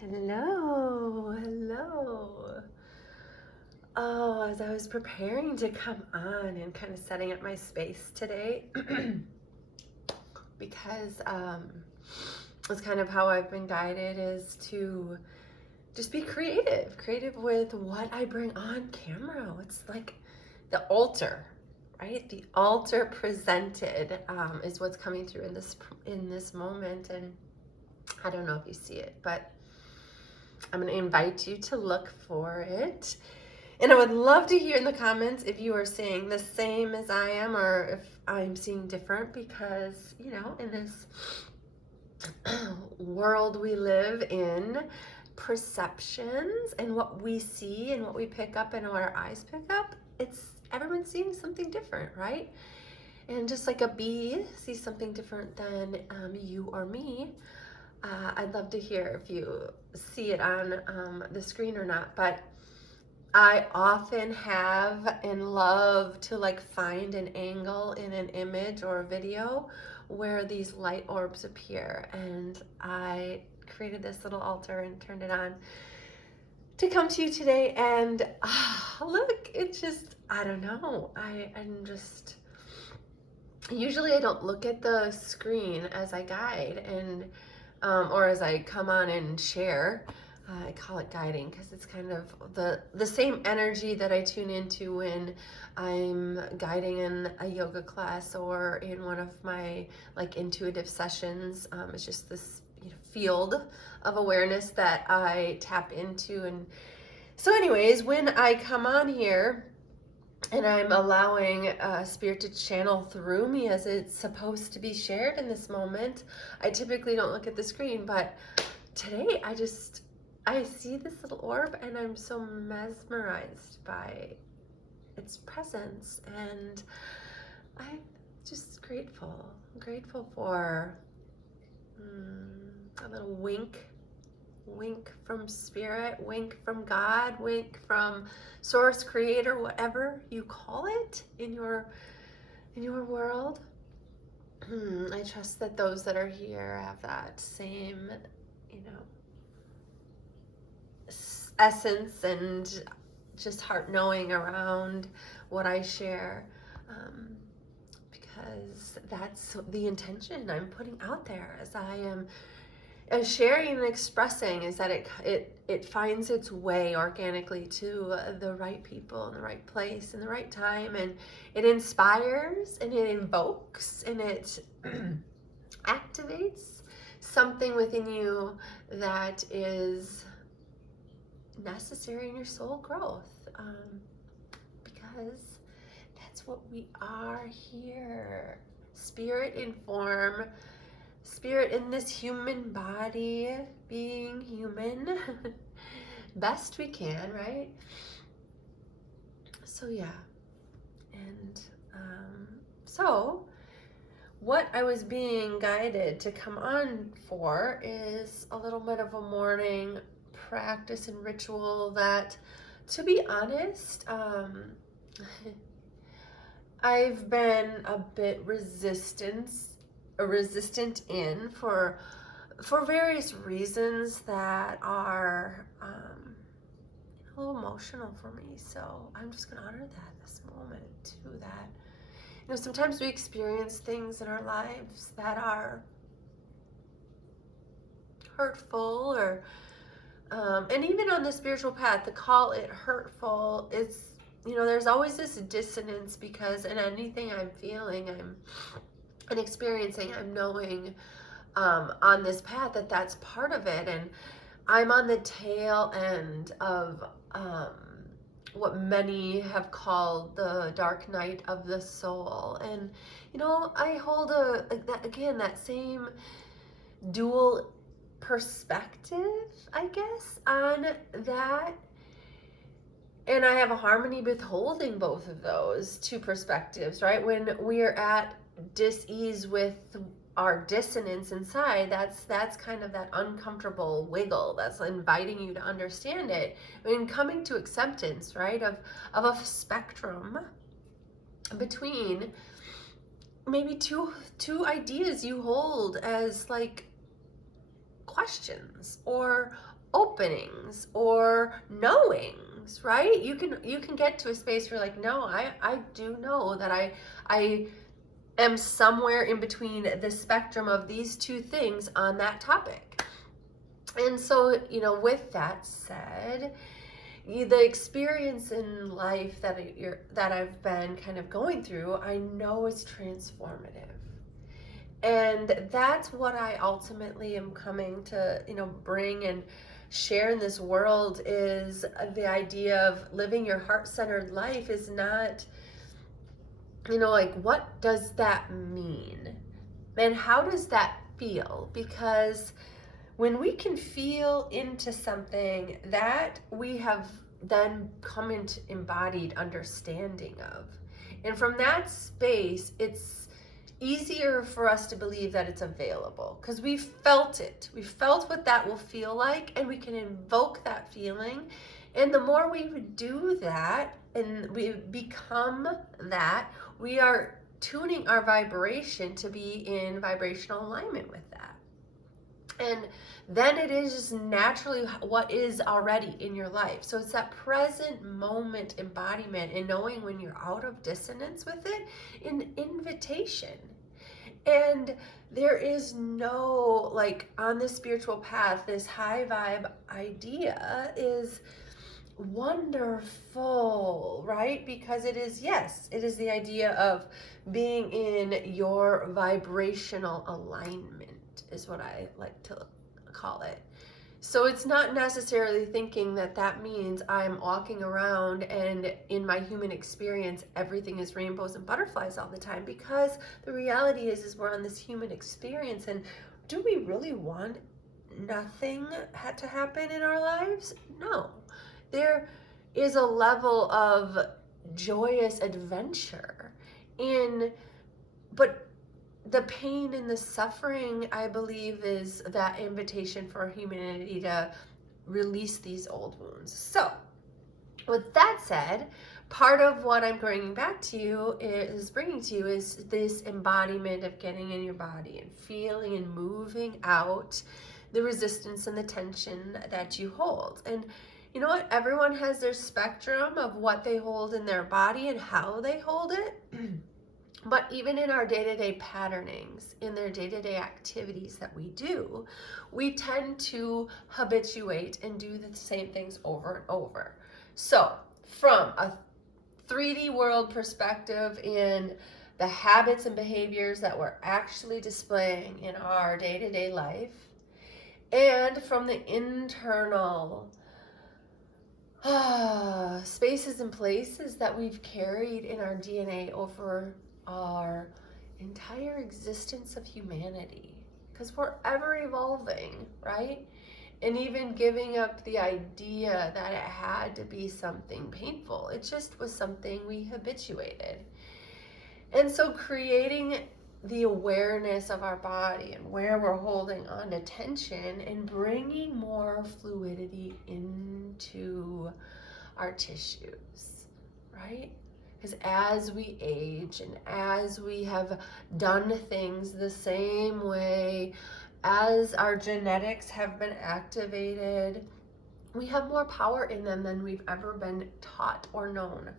Hello, hello. Oh, as I was preparing to come on and kind of setting up my space today, because it's kind of how I've been guided is to just be creative with what I bring on camera. It's like the altar, right? The altar presented is what's coming through in this moment, and I don't know if you see it, but I'm going to invite you to look for it. And I would love to hear in the comments if you are seeing the same as I am or if I'm seeing different, because, in this world we live in, perceptions and what we see and what we pick up and what our eyes pick up, everyone's seeing something different, right? And just like a bee sees something different than you or me, I'd love to hear if you see it on the screen or not. But I often have and love to find an angle in an image or a video where these light orbs appear, and I created this little altar and turned it on to come to you today. And look, it's just, I don't know, I'm just, usually I don't look at the screen as I guide and or as I come on and share. I call it guiding because it's kind of the same energy that I tune into when I'm guiding in a yoga class or in one of my intuitive sessions. It's just this field of awareness that I tap into. And so anyways, when I come on here and I'm allowing spirit to channel through me as it's supposed to be shared in this moment, I typically don't look at the screen, but today I see this little orb and I'm so mesmerized by its presence, and I'm just grateful for a little wink from spirit, wink from God, wink from source, creator, whatever you call it in your world. I trust that those that are here have that same, essence and just heart knowing around what I share, because that's the intention I'm putting out there as I am sharing and expressing, is that it finds its way organically to the right people in the right place in the right time, and it inspires and it invokes and it activates something within you that is necessary in your soul growth, because that's what we are here. Spirit in form, spirit in this human body, being human best we can, right? So yeah, and so what I was being guided to come on for is a little bit of a morning practice and ritual that, to be honest, I've been a bit resistant in for various reasons that are a little emotional for me. So I'm just gonna honor that this moment too. That sometimes we experience things in our lives that are hurtful, or and even on the spiritual path, to call it hurtful is, there's always this dissonance, because in anything I'm feeling, and experiencing, I'm knowing on this path that's part of it. And I'm on the tail end of what many have called the dark night of the soul. And I hold that same dual perspective, I guess, on that. And I have a harmony with holding both of those two perspectives, right? When we're at dis-ease with our dissonance inside, that's kind of that uncomfortable wiggle that's inviting you to understand it. And coming to acceptance, right, of a spectrum between maybe two ideas you hold as questions, or openings or knowings, right? You can get to a space where like, no, I do know that I am somewhere in between the spectrum of these two things on that topic. And so, with that said, the experience in life that I've been kind of going through, I know is transformative. And that's what I ultimately am coming to, bring and share in this world, is the idea of living your heart-centered life is not, like, what does that mean? And how does that feel? Because when we can feel into something, that we have then come into embodied understanding of. And from that space, it's easier for us to believe that it's available because we felt it. We felt what that will feel like, and we can invoke that feeling. And the more we do that and we become that, we are tuning our vibration to be in vibrational alignment with that. And then it is just naturally what is already in your life. So it's that present moment embodiment and knowing when you're out of dissonance with it, an invitation. And there is no, like, on this spiritual path, this high vibe idea is wonderful, right? Because it is, yes, it is the idea of being in your vibrational alignment, is what I like to call it. So it's not necessarily thinking that that means I'm walking around and in my human experience everything is rainbows and butterflies all the time, because the reality is we're on this human experience, and do we really want nothing to happen in our lives? No. There is a level of joyous adventure but the pain and the suffering, I believe, is that invitation for humanity to release these old wounds. So, with that said, part of what I'm bringing to you is this embodiment of getting in your body and feeling and moving out the resistance and the tension that you hold. And you know what? Everyone has their spectrum of what they hold in their body and how they hold it. But even in our day-to-day patternings, in their day-to-day activities that we do, we tend to habituate and do the same things over and over. So from a 3D world perspective, in the habits and behaviors that we're actually displaying in our day-to-day life, and from the internal spaces and places that we've carried in our DNA over our entire existence of humanity, because we're ever evolving, right? And even giving up the idea that it had to be something painful. It just was something we habituated. And so creating the awareness of our body and where we're holding on to tension and bringing more fluidity into our tissues, right? Because as we age and as we have done things the same way, as our genetics have been activated, we have more power in them than we've ever been taught or known.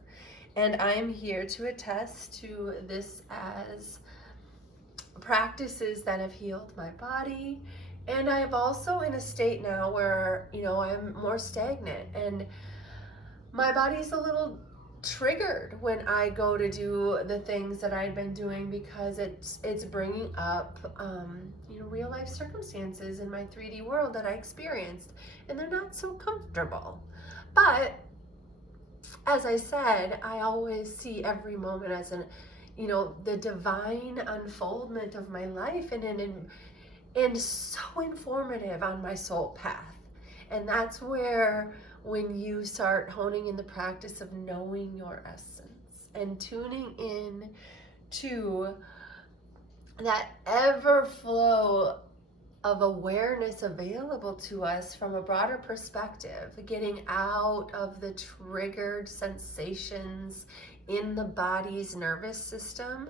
And I'm here to attest to this as practices that have healed my body. And I am also in a state now where, I'm more stagnant and my body's a little triggered when I go to do the things that I've been doing, because it's bringing up real life circumstances in my 3D world that I experienced, and they're not so comfortable. But as I said, I always see every moment as the divine unfoldment of my life, and so informative on my soul path. And that's where, when you start honing in the practice of knowing your essence and tuning in to that ever flow of awareness available to us from a broader perspective, getting out of the triggered sensations in the body's nervous system,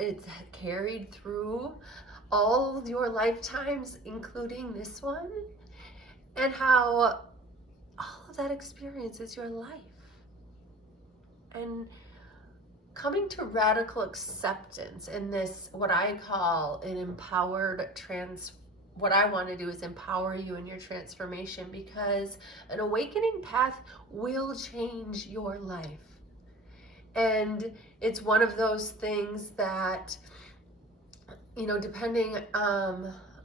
it's carried through all your lifetimes, including this one. and how all of that experience is your life. And coming to radical acceptance in this, what I call an empowered what I want to do is empower you in your transformation, because an awakening path will change your life. And it's one of those things that, depending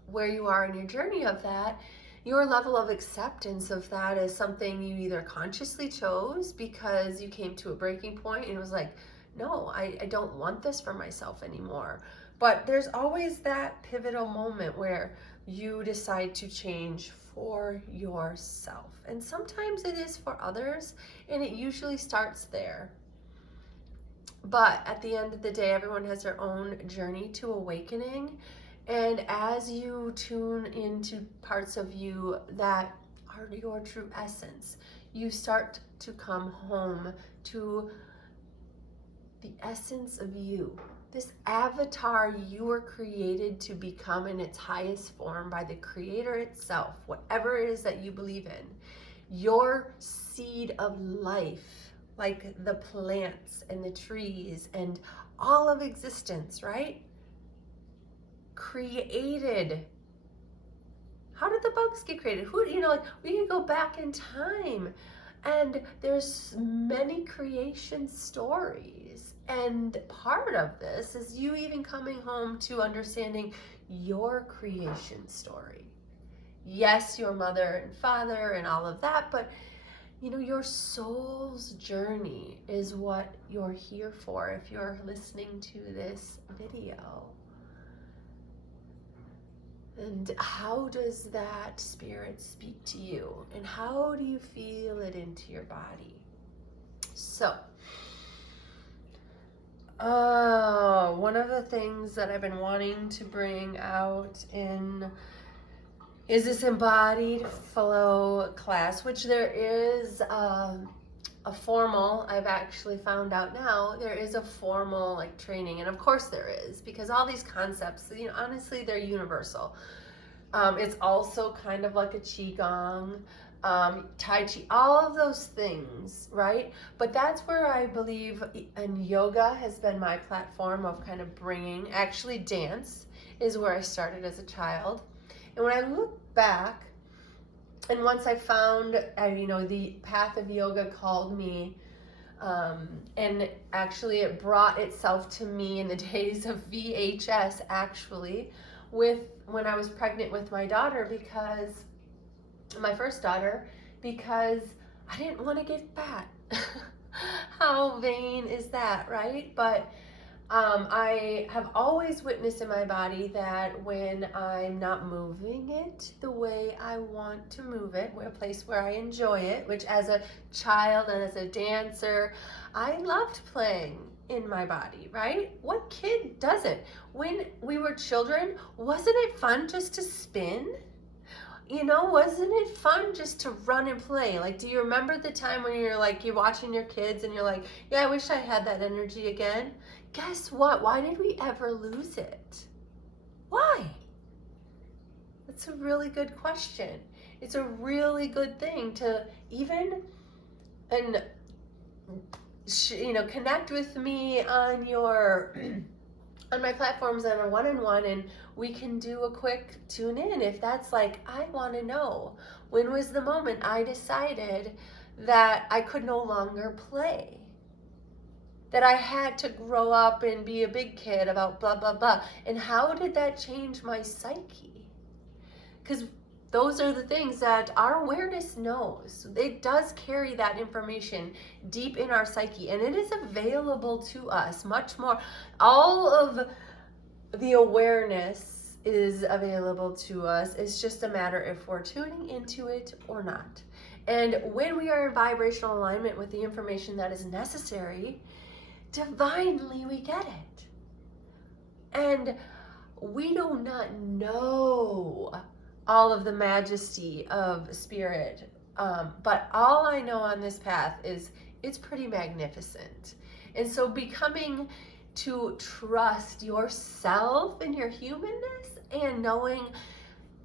where you are in your journey of that, your level of acceptance of that is something you either consciously chose because you came to a breaking point and it was like, no, I don't want this for myself anymore. But there's always that pivotal moment where you decide to change for yourself. And sometimes it is for others, and it usually starts there. But at the end of the day, everyone has their own journey to awakening. And as you tune into parts of you that are your true essence, you start to come home to the essence of you. This avatar you were created to become in its highest form by the Creator itself, whatever it is that you believe in. Your seed of life, like the plants and the trees and all of existence, right? Created. How did the bugs get created? We can go back in time, and there's many creation stories. And part of this is you even coming home to understanding your creation story. Yes, your mother and father and all of that, but your soul's journey is what you're here for if you're listening to this video. And how does that spirit speak to you? And how do you feel it into your body? So, one of the things that I've been wanting to bring out is this embodied flow class, which there is a formal, I've actually found out now, there is a formal training, and of course there is, because all these concepts, honestly, they're universal. It's also kind of like a qigong, tai chi, all of those things, right? But that's where I believe, and yoga has been my platform of kind of bringing, actually dance is where I started as a child. And when I look back, and once I found, the path of yoga called me, and actually it brought itself to me in the days of VHS, actually, when I was pregnant with my daughter, because my first daughter, because I didn't want to get fat. How vain is that, right? But I have always witnessed in my body that when I'm not moving it the way I want to move it, a place where I enjoy it, which as a child and as a dancer, I loved playing in my body, right? What kid doesn't? When we were children, wasn't it fun just to spin? Wasn't it fun just to run and play? Do you remember the time when you're watching your kids and you're like, yeah, I wish I had that energy again? Guess what? Why did we ever lose it? Why? That's a really good question. It's a really good thing to even, and connect with me on on my platforms on a one-on-one, and we can do a quick tune in if that's I want to know, when was the moment I decided that I could no longer play, that I had to grow up and be a big kid about blah blah blah, and how did that change my psyche? Because those are the things that our awareness knows. It does carry that information deep in our psyche, and it is available to us much more. All of the awareness is available to us. It's just a matter if we're tuning into it or not. And when we are in vibrational alignment with the information that is necessary, divinely we get it. And we do not know all of the majesty of spirit, but all I know on this path is it's pretty magnificent. And so becoming to trust yourself and your humanness, and knowing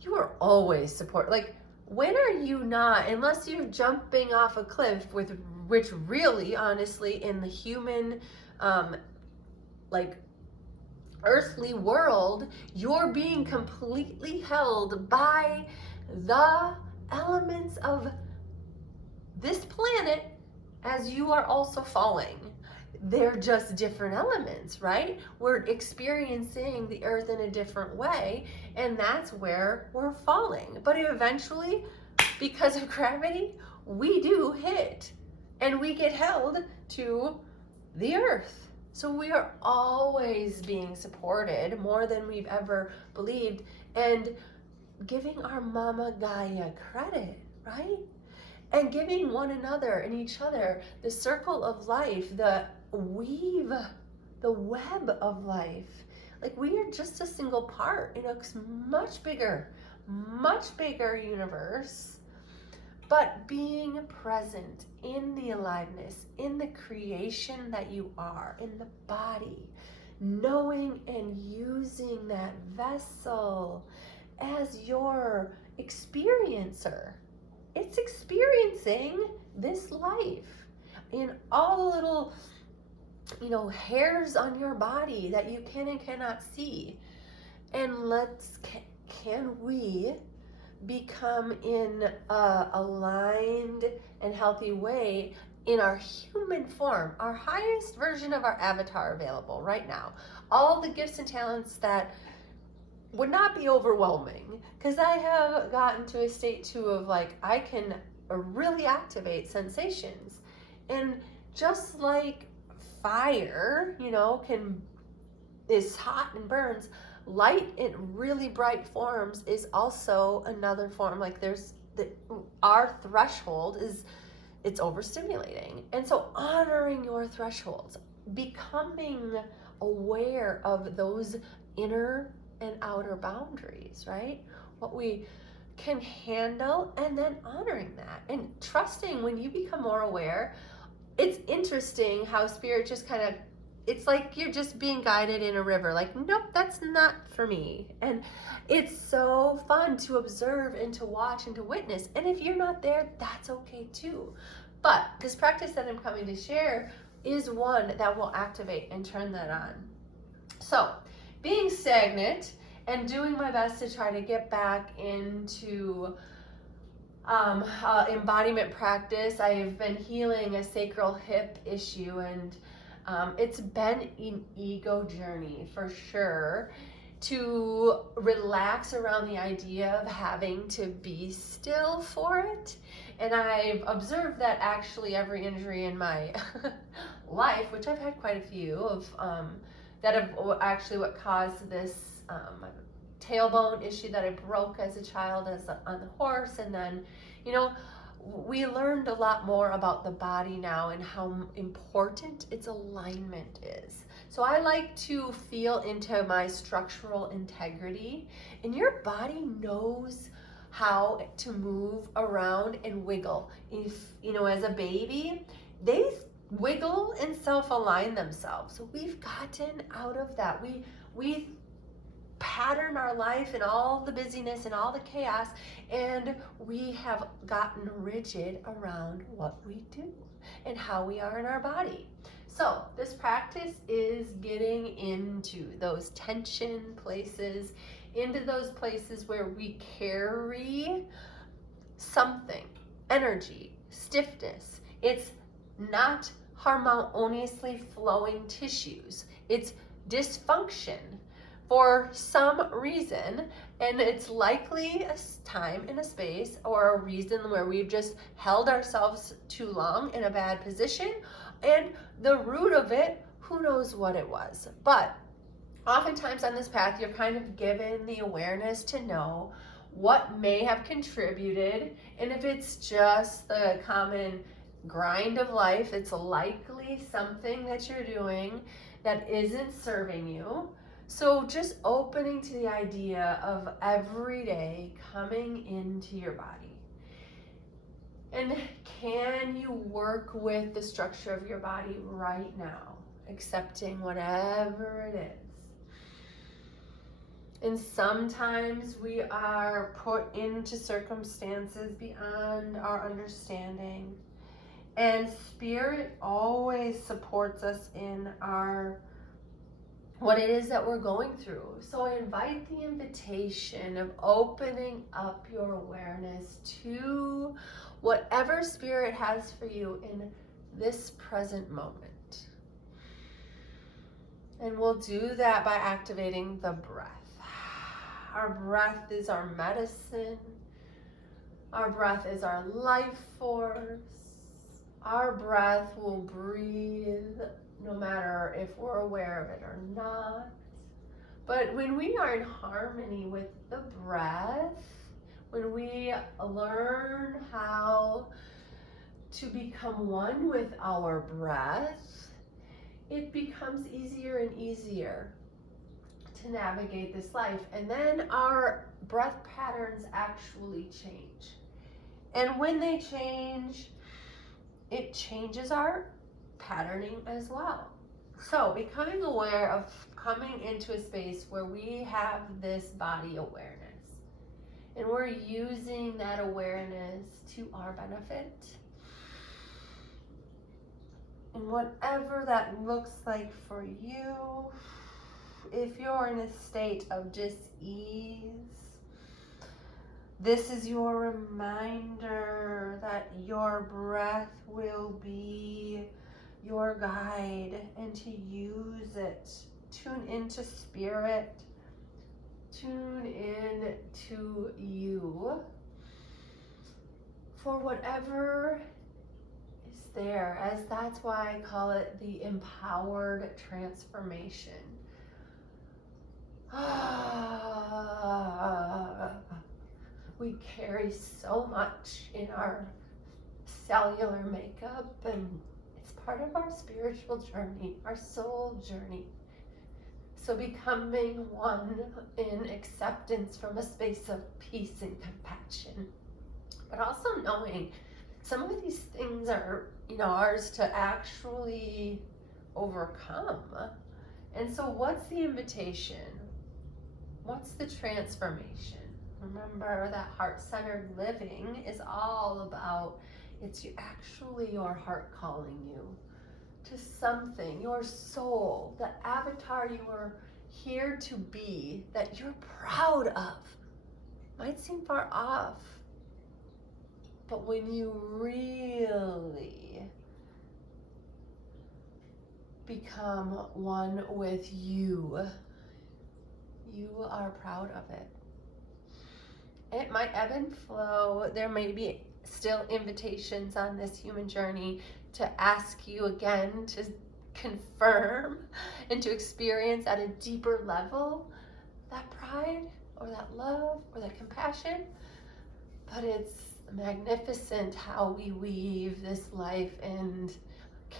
you are always supported. When are you not, unless you're jumping off a cliff, with which really, honestly, in the human, like earthly world, you're being completely held by the elements of this planet as you are also falling. They're just different elements, right? We're experiencing the earth in a different way, and that's where we're falling. But eventually, because of gravity, we do hit and we get held to the earth. So we are always being supported more than we've ever believed, and giving our Mama Gaia credit, right? And giving one another and each other the circle of life, the weave, the web of life. Like, we are just a single part in a much bigger universe. But being present in the aliveness, in the creation that you are, in the body, knowing and using that vessel as your experiencer. It's experiencing this life in all the little, hairs on your body that you can and cannot see. And can we become in a aligned and healthy way in our human form, our highest version of our avatar available right now. All the gifts and talents that would not be overwhelming, because I have gotten to a state too of like, I can really activate sensations. And just like fire, is hot and burns, light in really bright forms is also another form. Like, our threshold it's overstimulating. And so honoring your thresholds, becoming aware of those inner and outer boundaries, right? What we can handle, and then honoring that and trusting. When you become more aware, it's interesting how spirit just kind of, it's like you're just being guided in a river, like, nope, that's not for me. And it's so fun to observe and to watch and to witness. And if you're not there, that's okay too. But this practice that I'm coming to share is one that will activate and turn that on. So, being stagnant and doing my best to try to get back into embodiment practice. I have been healing a sacral hip issue, and it's been an ego journey for sure, to relax around the idea of having to be still for it. And I've observed that actually every injury in my life, which I've had quite a few of, that have actually what caused this tailbone issue that I broke as a child on the horse. And then, we learned a lot more about the body now and how important its alignment is. So I like to feel into my structural integrity, and your body knows how to move around and wiggle. If, as a baby, they wiggle and self-align themselves. So we've gotten out of that. We pattern our life and all the busyness and all the chaos, and we have gotten rigid around what we do and how we are in our body. So this practice is getting into those tension places, into those places where we carry something, energy, stiffness. It's not harmoniously flowing tissues. It's dysfunction for some reason, and it's likely a time and a space or a reason where we've just held ourselves too long in a bad position, and the root of it, who knows what it was. But oftentimes on this path, you're kind of given the awareness to know what may have contributed, and if it's just the common grind of life, it's likely something that you're doing that isn't serving you. So just opening to the idea of every day coming into your body. And can you work with the structure of your body right now, accepting whatever it is? And sometimes we are put into circumstances beyond our understanding. And Spirit always supports us in our what it is that we're going through. So I invite the invitation of opening up your awareness to whatever Spirit has for you in this present moment. And we'll do that by activating the breath. Our breath is our medicine. Our breath is our life force. Our breath will breathe no matter if we're aware of it or not. But when we are in harmony with the breath, when we learn how to become one with our breath, it becomes easier and easier to navigate this life. And then our breath patterns actually change. And when they change, it changes our patterning as well. So becoming aware of coming into a space where we have this body awareness. And we're using that awareness to our benefit. And whatever that looks like for you, if you're in a state of dis-ease, this is your reminder that your breath will be your guide and to use it. Tune into Spirit. Tune in to you for whatever is there, as that's why I call it the empowered transformation. We carry so much in our cellular makeup, and it's part of our spiritual journey, our soul journey. So becoming one in acceptance from a space of peace and compassion, but also knowing some of these things are, ours to actually overcome. And so what's the invitation? What's the transformation? Remember that heart-centered living is all about, it's actually your heart calling you to something, your soul, the avatar you were here to be, that you're proud of. Might seem far off, but when you really become one with you, you are proud of it. It might ebb and flow. There may be still invitations on this human journey to ask you again to confirm and to experience at a deeper level that pride or that love or that compassion. But it's magnificent how we weave this life, and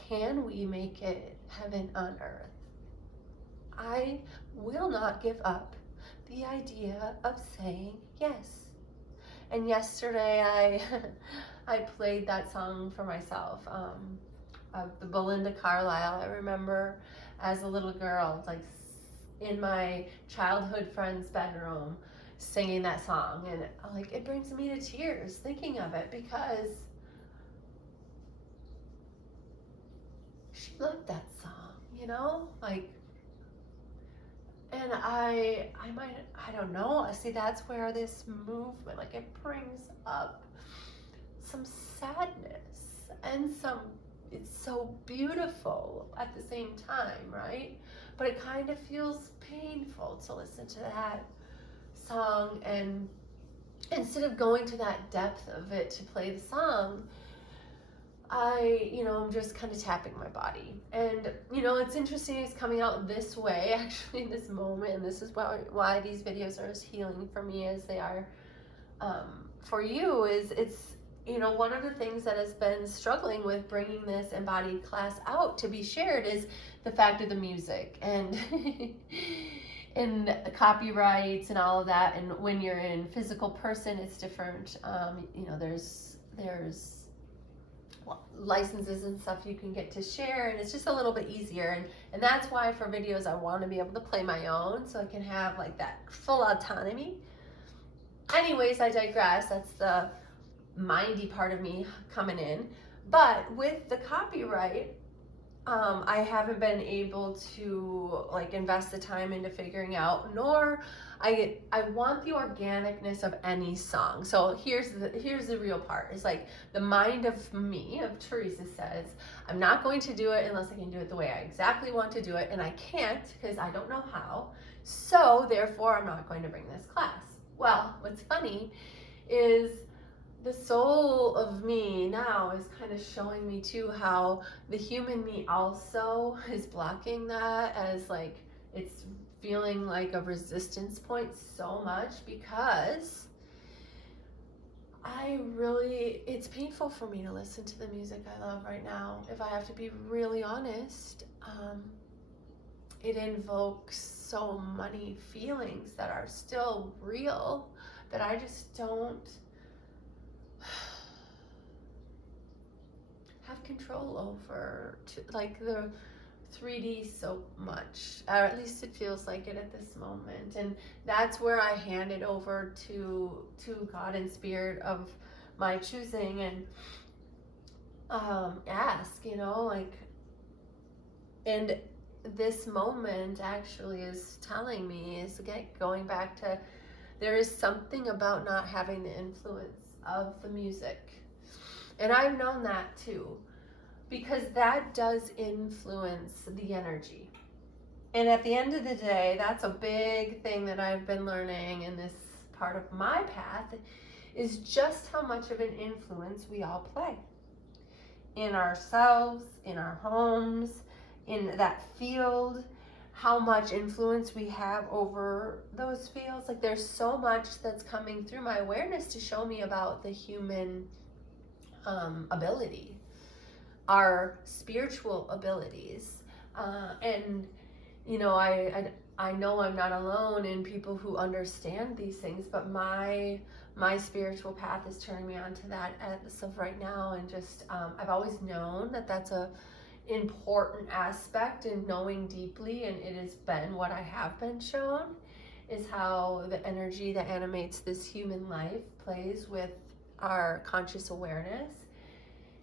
can we make it heaven on earth? I will not give up the idea of saying yes. And yesterday I played that song for myself, of the Belinda Carlisle. I remember as a little girl, like in my childhood friend's bedroom, singing that song, and like it brings me to tears thinking of it, because she loved that song, like. And I don't know, see, that's where this movement, like, it brings up some sadness and it's so beautiful at the same time, right? But it kind of feels painful to listen to that song, and instead of going to that depth of it to play the song, I'm just kind of tapping my body. And, it's interesting, it's coming out this way, actually, in this moment, and this is why these videos are as healing for me as they are for you, is it's, one of the things that has been struggling with bringing this embodied class out to be shared is the fact of the music and and the copyrights and all of that. And when you're in physical person, it's different. There's licenses and stuff you can get to share, and it's just a little bit easier. And that's why for videos I want to be able to play my own, so I can have like that full autonomy. Anyways, I digress. That's the mindy part of me coming in. But with the copyright, I haven't been able to like invest the time into figuring out, nor I want the organicness of any song. So here's the real part. It's like the mind of me, of Teresa, says, I'm not going to do it unless I can do it the way I exactly want to do it, and I can't because I don't know how. So therefore, I'm not going to bring this class. Well, what's funny is the soul of me now is kind of showing me too how the human me also is blocking that, as like it's feeling like a resistance point so much, because it's painful for me to listen to the music I love right now. If I have to be really honest, it invokes so many feelings that are still real that I just don't have control over, like the 3D so much, or at least it feels like it at this moment. And that's where I hand it over to God and Spirit of my choosing, and ask, like, and this moment actually is telling me, is going back to, there is something about not having the influence of the music. And I've known that too, because that does influence the energy. And at the end of the day, that's a big thing that I've been learning in this part of my path, is just how much of an influence we all play in ourselves, in our homes, in that field, how much influence we have over those fields. Like, there's so much that's coming through my awareness to show me about the human ability, our spiritual abilities, and I know I'm not alone in people who understand these things, but my spiritual path is turning me on to that as of right now. And just I've always known that that's a important aspect in knowing deeply, and it has been what I have been shown, is how the energy that animates this human life plays with our conscious awareness.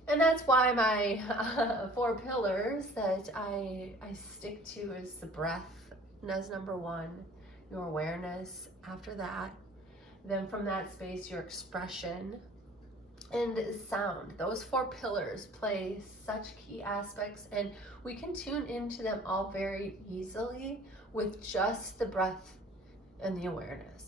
And that's why my 4 pillars that I stick to is the breath as number 1, your awareness after that, then from that space your expression, and sound. Those 4 pillars play such key aspects, and we can tune into them all very easily with just the breath and the awareness.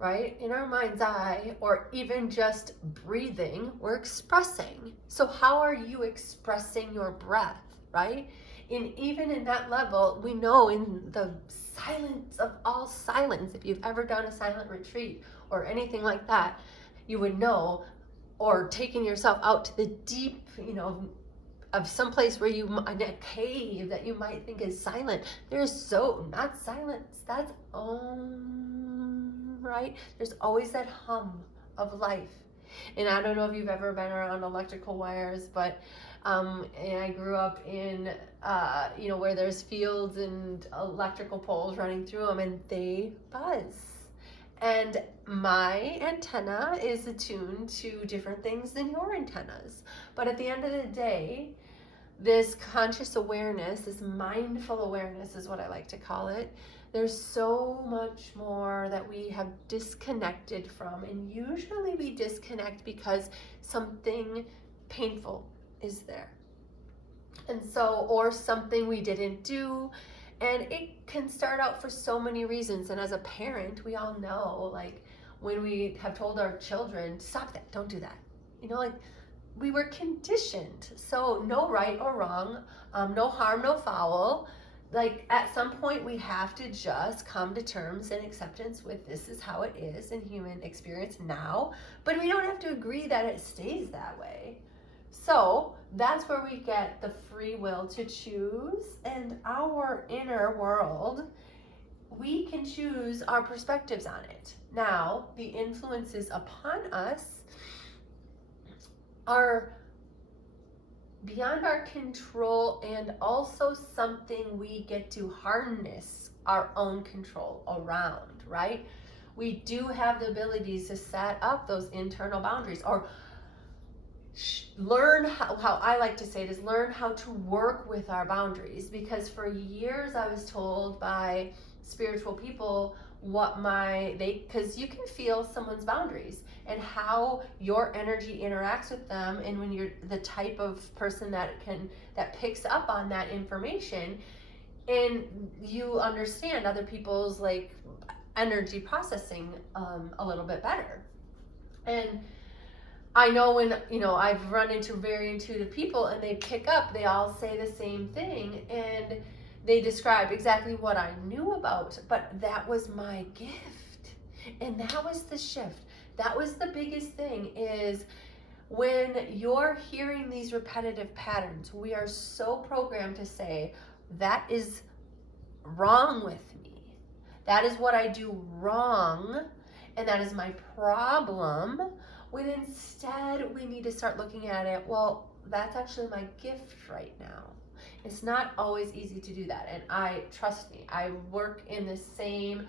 Right? In our mind's eye, or even just breathing, we're expressing. So how are you expressing your breath, right? Even in that level, we know in the silence of all silence, if you've ever done a silent retreat or anything like that, you would know, or taking yourself out to the deep, of some place where in a cave that you might think is silent. There's not silence, that's right? There's always that hum of life. And I don't know if you've ever been around electrical wires, but and I grew up in where there's fields and electrical poles running through them, and they buzz. And my antenna is attuned to different things than your antennas. But at the end of the day, this conscious awareness, this mindful awareness is what I like to call it. There's so much more that we have disconnected from, and usually we disconnect because something painful is there. And so, or something we didn't do, and it can start out for so many reasons. And as a parent, we all know, like, when we have told our children, stop that, don't do that. We were conditioned. So no right or wrong, no harm, no foul. Like, at some point we have to just come to terms and acceptance with, this is how it is in human experience now, but we don't have to agree that it stays that way. So that's where we get the free will to choose, and our inner world, we can choose our perspectives on it. Now, the influences upon us are beyond our control, and also something we get to harness our own control around, right? We do have the abilities to set up those internal boundaries, or learn how I like to say it is learn how to work with our boundaries. Because for years I was told by spiritual people because you can feel someone's boundaries and how your energy interacts with them, and when you're the type of person that picks up on that information, and you understand other people's like energy processing a little bit better. And I know when, I've run into very intuitive people and they pick up, they all say the same thing, and they describe exactly what I knew about, but that was my gift. And that was the shift. That was the biggest thing, is when you're hearing these repetitive patterns, we are so programmed to say, that is wrong with me. That is what I do wrong, and that is my problem. When instead we need to start looking at it, well, that's actually my gift right now. It's not always easy to do that. And trust me, I work in the same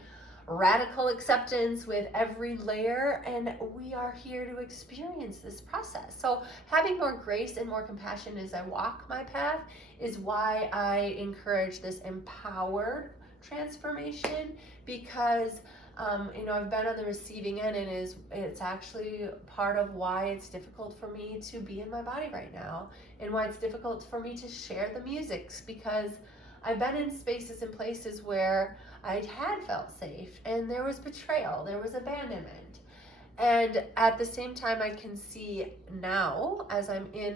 radical acceptance with every layer, and we are here to experience this process. So having more grace and more compassion as I walk my path is why I encourage this empowered transformation, because I've been on the receiving end, and it's actually part of why it's difficult for me to be in my body right now, and why it's difficult for me to share the musics, because I've been in spaces and places where I had felt safe, and there was betrayal, there was abandonment. And at the same time, I can see now, as I'm in,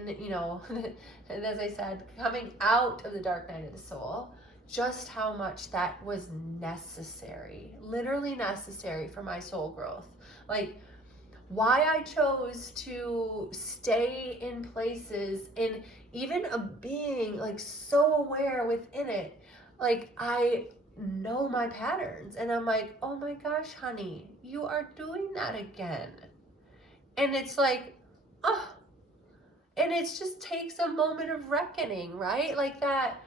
and as I said, coming out of the dark night of the soul, just how much that was necessary, literally necessary for my soul growth. Like, why I chose to stay in places, and even being like so aware within it, like I know my patterns, and I'm like, oh my gosh, honey, you are doing that again. And it's like, oh, and it just takes a moment of reckoning, right? Like that.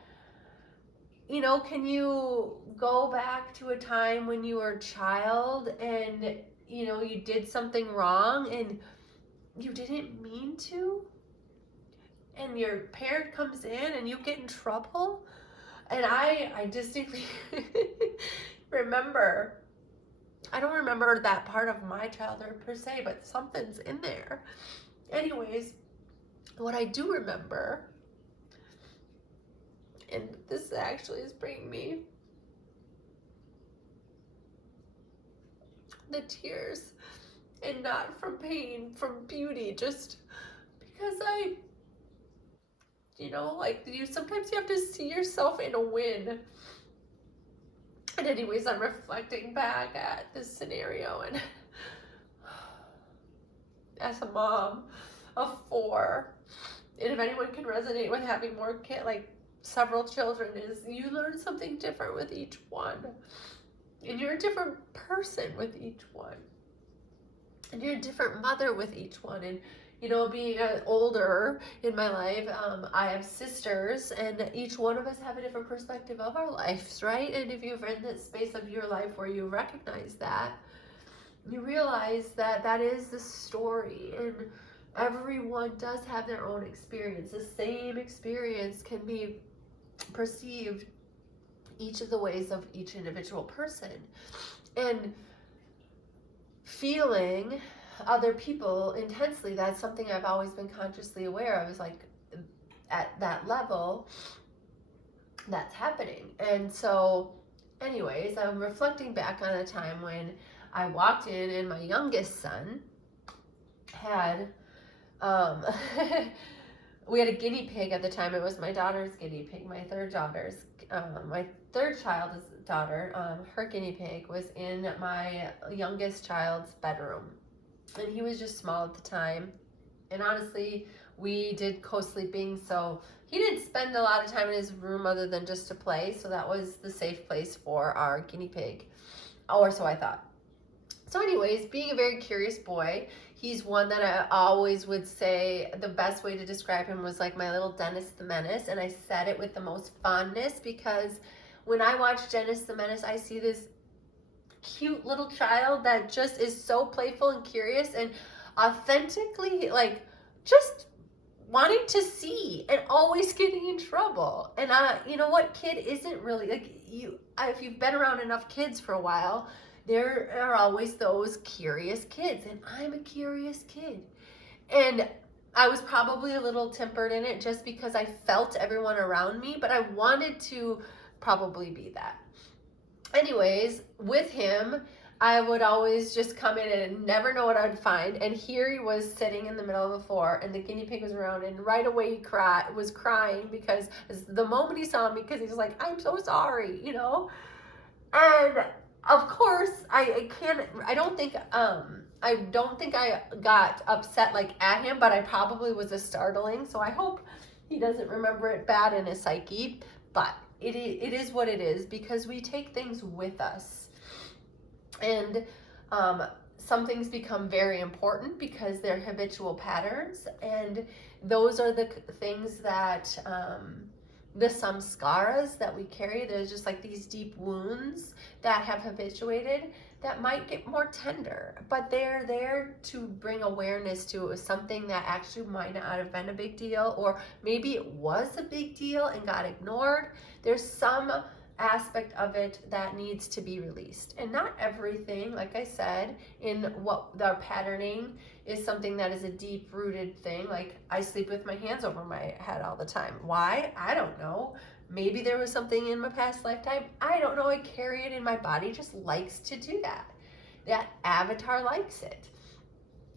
Can you go back to a time when you were a child and, you did something wrong and you didn't mean to? And your parent comes in and you get in trouble? And I distinctly remember, I don't remember that part of my childhood per se, but something's in there. Anyways, what I do remember, and this actually is bringing me the tears, and not from pain, from beauty, just because sometimes you have to see yourself in a win. And anyways, I'm reflecting back at this scenario, and as a mom of 4, and if anyone can resonate with having more several children, is you learn something different with each one, and you're a different person with each one, and you're a different mother with each one. And being older in my life, I have sisters, and each one of us have a different perspective of our lives, right? And if you're in this space of your life where you recognize that, you realize that that is the story, and everyone does have their own experience. The same experience can be perceived each of the ways of each individual person. And feeling other people intensely, that's something I've always been consciously aware of, is like at that level that's happening. And so anyways, I'm reflecting back on a time when I walked in and my youngest son had we had a guinea pig at the time. It was my daughter's guinea pig, my third child's daughter. Her guinea pig was in my youngest child's bedroom, and he was just small at the time. And honestly, we did co-sleeping, so he didn't spend a lot of time in his room other than just to play. So that was the safe place for our guinea pig, or so I thought. So anyways, being a very curious boy, He's one that I always would say the best way to describe him was like my little Dennis the Menace. And I said it with the most fondness because when I watch Dennis the Menace, I see this cute little child that just is so playful and curious and authentically like just wanting to see and always getting in trouble. And you know what kid isn't really like you, if you've been around enough kids for a while, there are always those curious kids, and I'm a curious kid. And I was probably a little tempered in it just because I felt everyone around me, but I wanted to probably be that. Anyways, with him, I would always just come in and never know what I'd find. And here he was sitting in the middle of the floor, and the guinea pig was around, and right away he was crying because the moment he saw me, because he was like, I'm so sorry, you know? And of course, I don't think I got upset like at him, but I probably was a startling. So I hope he doesn't remember it bad in his psyche. But it is what it is because we take things with us. And some things become very important because they're habitual patterns. And those are the things that the samskaras that we carry. There's just like these deep wounds that have habituated that might get more tender, but they're there to bring awareness to something that actually might not have been a big deal, or maybe it was a big deal and got ignored. There's some aspect of it that needs to be released, and not everything, like I said, in what our patterning is something that is a deep rooted thing. Like I sleep with my hands over my head all the time. Why? I don't know. Maybe there was something in my past lifetime. I don't know. I carry it in my body, just likes to do that. That avatar likes it.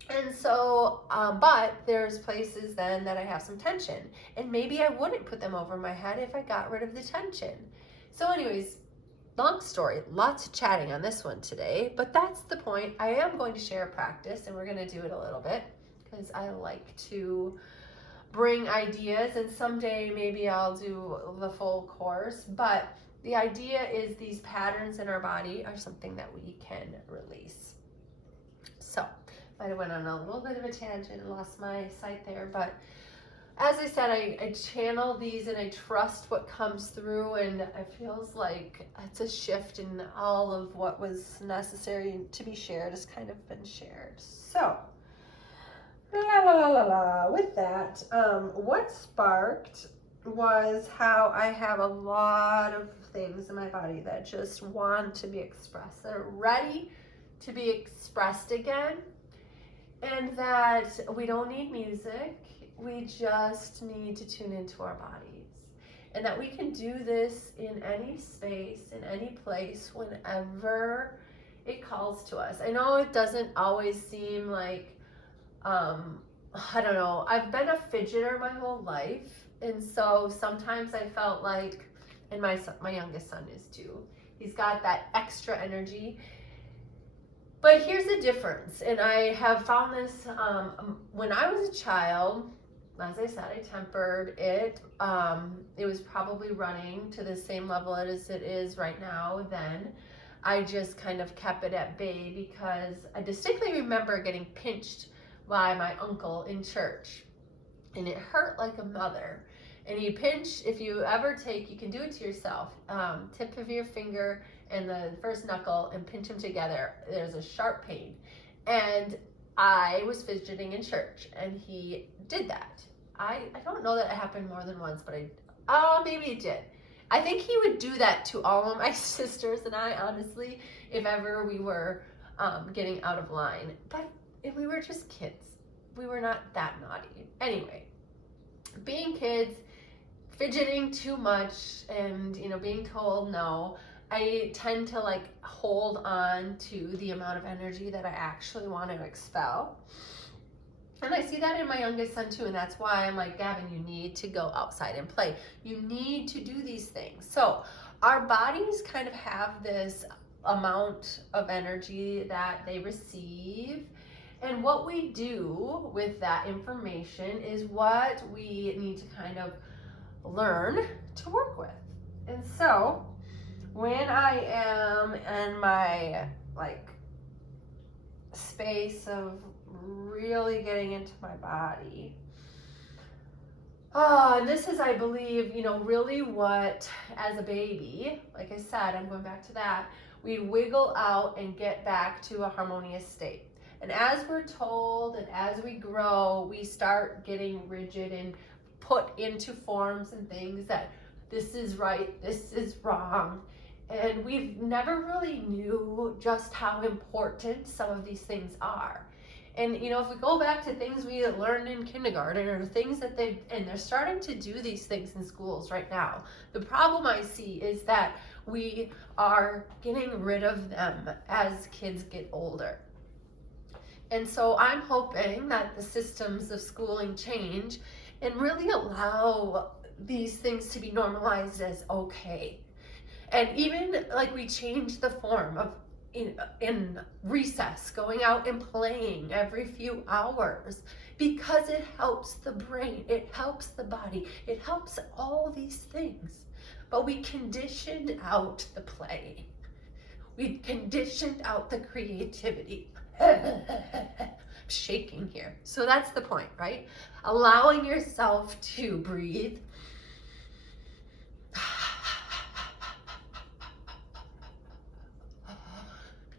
And so, but there's places then that I have some tension, and maybe I wouldn't put them over my head if I got rid of the tension. So anyways, long story, lots of chatting on this one today, but that's the point. I am going to share a practice, and we're going to do it a little bit because I like to bring ideas, and someday maybe I'll do the full course. But the idea is these patterns in our body are something that we can release. So might have went on a little bit of a tangent and lost my sight there, but as I said, I channel these and I trust what comes through, and it feels like it's a shift in all of what was necessary to be shared has kind of been shared. So, with that, what sparked was how I have a lot of things in my body that just want to be expressed, that are ready to be expressed again, and that we don't need music. We just need to tune into our bodies, and that we can do this in any space, in any place, whenever it calls to us. I know it doesn't always seem like, I don't know, I've been a fidgeter my whole life, and so sometimes I felt like, and my youngest son is too, he's got that extra energy. But here's the difference, and I have found this when I was a child. As I said, I tempered it. It was probably running to the same level as it is right now then. I just kind of kept it at bay because I distinctly remember getting pinched by my uncle in church. And it hurt like a mother. And he pinched, if you ever take, you can do it to yourself, tip of your finger and the first knuckle and pinch them together. There's a sharp pain. And I was fidgeting in church, and he did that. I don't know that it happened more than once, but maybe it did. I think he would do that to all of my sisters and I, honestly, if ever we were getting out of line. But we were just kids. We were not that naughty. Anyway, being kids, fidgeting too much, and being told no, I tend to like hold on to the amount of energy that I actually want to expel. And I see that in my youngest son too, and that's why I'm like, Gavin, you need to go outside and play. You need to do these things. So our bodies kind of have this amount of energy that they receive, and what we do with that information is what we need to kind of learn to work with. And so when I am in my like space of really getting into my body. And this is, I believe, really what, as a baby, like I said, I'm going back to that, we wiggle out and get back to a harmonious state. And as we're told and as we grow, we start getting rigid and put into forms and things that this is right, this is wrong. And we've never really knew just how important some of these things are. And if we go back to things we learned in kindergarten or things that they're starting to do these things in schools right now. The problem I see is that we are getting rid of them as kids get older. And so I'm hoping that the systems of schooling change and really allow these things to be normalized as okay. And even like we change the form of in recess, going out and playing every few hours, because it helps the brain, it helps the body, it helps all these things. But we conditioned out the play. We conditioned out the creativity. I'm shaking here. So that's the point, right? Allowing yourself to breathe.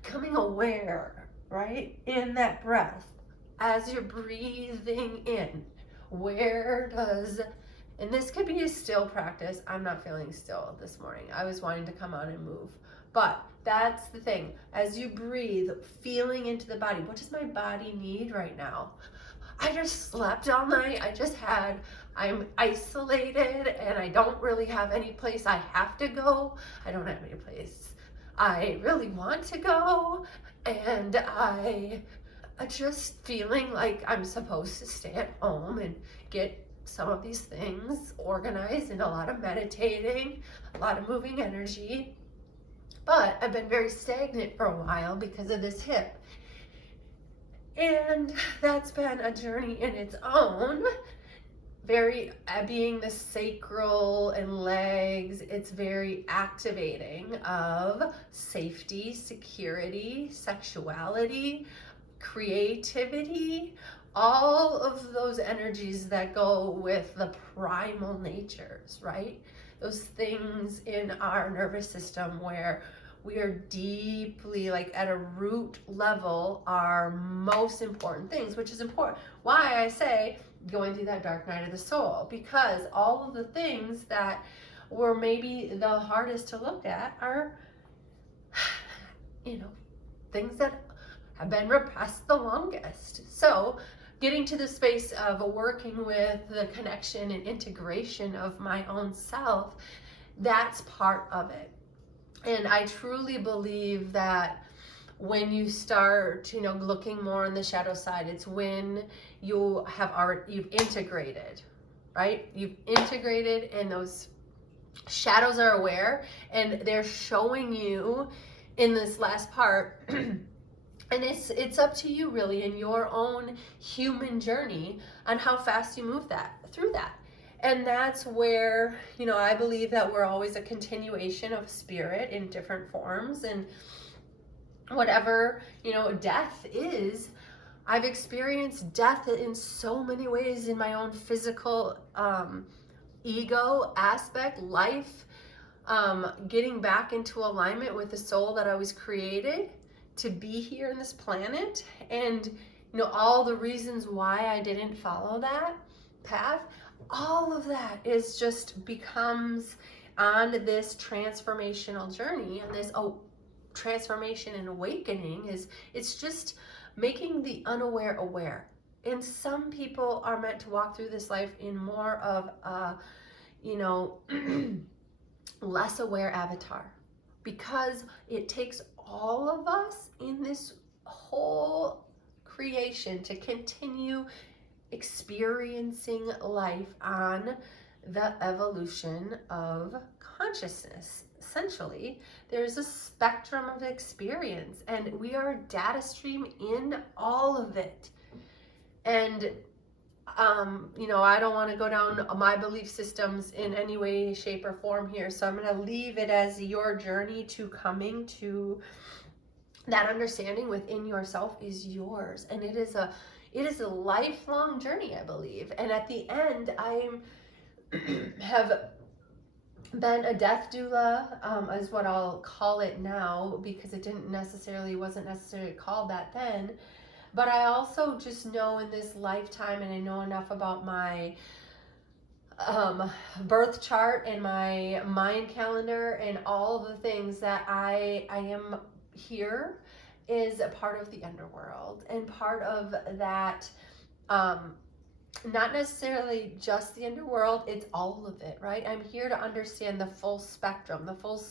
Becoming aware, right, in that breath as you're breathing in. And this could be a still practice. I'm not feeling still this morning. I was wanting to come on and move. But that's the thing. As you breathe, feeling into the body. What does my body need right now? I just slept all night. I'm isolated and I don't really have any place I have to go. I don't have any place I really want to go, and I just feeling like I'm supposed to stay at home and get some of these things organized, and a lot of meditating, a lot of moving energy. But I've been very stagnant for a while because of this hip. And that's been a journey in its own. Being the sacral and legs, it's very activating of safety, security, sexuality, creativity, all of those energies that go with the primal natures, right? Those things in our nervous system where we are deeply, like at a root level, our most important things, which is important. Why I say going through that dark night of the soul, because all of the things that were maybe the hardest to look at are, things that have been repressed the longest. So getting to the space of working with the connection and integration of my own self, that's part of it. And I truly believe that when you start, looking more on the shadow side, it's when you've integrated, right? You've integrated, and those shadows are aware, and they're showing you in this last part. And it's up to you really in your own human journey on how fast you move through that. And that's where, I believe that we're always a continuation of spirit in different forms, and whatever, death is. I've experienced death in so many ways in my own physical ego aspect, life, getting back into alignment with the soul that I was created to be here in this planet, and all the reasons why I didn't follow that path. All of that is just becomes on this transformational journey, and this transformation and awakening it's just making the unaware aware. And some people are meant to walk through this life in more of a less aware avatar, because it takes all of us in this whole creation to continue experiencing life on the evolution of consciousness. Essentially, there's a spectrum of experience, and we are a data stream in all of it. And I don't want to go down my belief systems in any way, shape, or form here, so I'm going to leave it as your journey to coming to that understanding within yourself is yours, and it is a lifelong journey, I believe. And at the end, I have been a death doula, is what I'll call it now, because it wasn't necessarily called that then. But I also just know in this lifetime, and I know enough about my birth chart and my mind calendar and all the things that I am here is a part of the underworld, and part of that, not necessarily just the underworld, it's all of it, right? I'm here to understand the full spectrum, the full